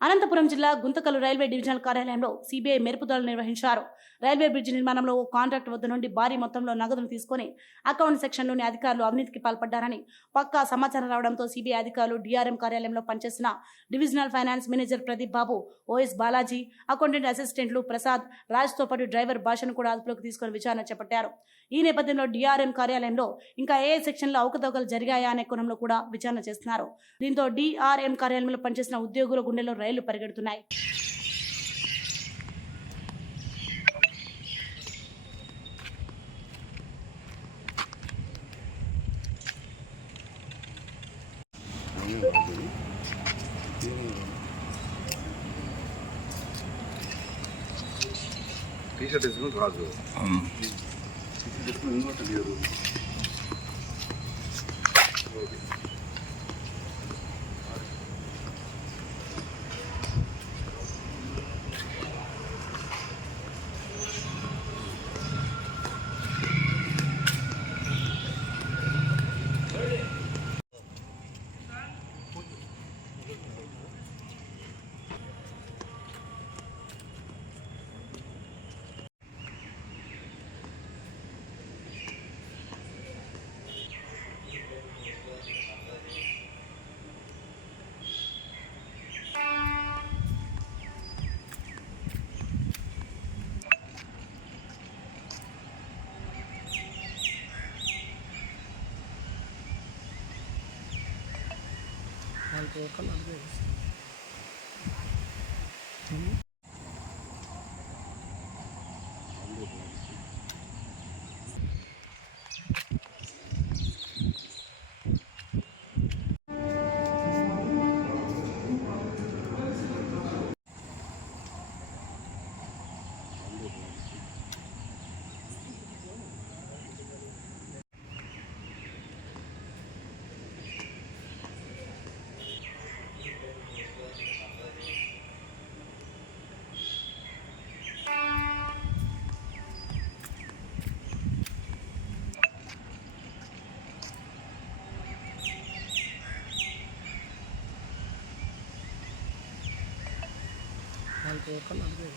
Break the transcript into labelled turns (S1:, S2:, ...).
S1: అనంతపురం జిల్లా Guntakal railway divisional కార్యాలయంలో CBI మెరుపుదలు నిర్వహించారు. రైల్వే బ్రిడ్జి నిర్మాణంలో ఓ కాంట్రాక్ట్ వద్ద నుండి భారీ మొత్తంలో నగదును తీసుకొని అకౌంట్ సెక్షన్లోని అధికారులు అవినీతికి పాల్పడ్డారని పక్కా సమాచారం రావడంతో సిబిఐ అధికారులు డిఆర్ఎం కార్యాలయంలో పనిచేసిన divisional finance manager Pradeep Babu OS Balaji accountant అసిస్టెంట్లు ప్రసాద్ రాజ్తో పాటు డ్రైవర్ భాషను కూడా అదుపులోకి తీసుకొని విచారణ చేపట్టారు. ఈ నేపథ్యంలో డిఆర్ఎం కార్యాలయంలో ఇంకా ఏ ఏ సెక్షన్లో అవకతవకలు జరిగాయా అనే కోణంలో కూడా విచారణ చేస్తున్నారు. దీంతో డిఆర్ఎం కార్యాలయంలో పనిచేసిన ఉద్యోగుల గుండెలో రైళ్ళు పరిగెడుతున్నాయి.
S2: టీ షర్ట్ వేసుకుని రాజు. వేసుకుని ఇంకోటి లేదు.
S3: నాలుగు ఒక నలభై